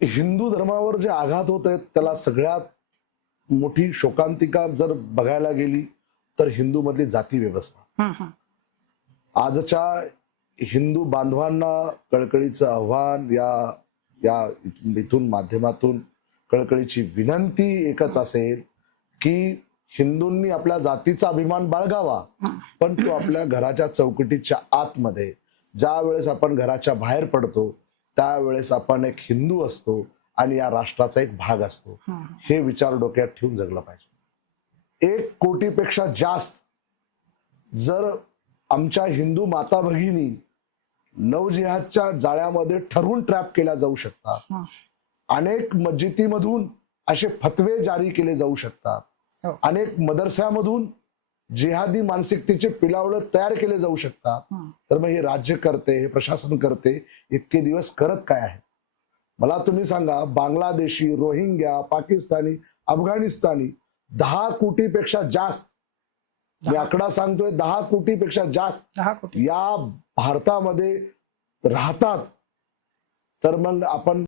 हिंदू धर्मावर जे आघात होत आहेत त्याला सगळ्यात मोठी शोकांतिका जर बघायला गेली तर हिंदू मधली जाती व्यवस्था. आजच्या हिंदू बांधवांना कळकळीचं आव्हान या इथून माध्यमातून कळकळीची विनंती एकच असेल की हिंदूंनी आपल्या जातीचा अभिमान बाळगावा, पण तो आपल्या घराच्या चौकटीच्या आतमध्ये. ज्या वेळेस आपण घराच्या बाहेर पडतो त्यावेळेस आपण एक हिंदू असतो आणि या राष्ट्राचा एक भाग असतो. हे विचार डोक्यात ठेवून जगलं पाहिजे. 1 कोटीपेक्षा जास्त जर आमच्या हिंदू माता भगिनी लव्ह जिहादच्या जाळ्यामध्ये ठरवून ट्रॅप केल्या जाऊ शकतात. अनेक मस्जिदीमधून असे फतवे जारी केले जाऊ शकतात. अनेक मदरस्यामधून जिहादी मानसिकतेचे पिलावळ तयार केले जाऊ शकतात. तर मग हे राज्य करते, हे प्रशासन करते, इतके दिवस करत काय आहे? मला तुम्ही सांगा, बांगलादेशी, रोहिंग्या, पाकिस्तानी, अफगाणिस्तानी 10 कोटीपेक्षा जास्त, मी आकडा सांगतोय 10 कोटीपेक्षा जास्त 10 कोटी या भारतामध्ये राहतात. तर मग आपण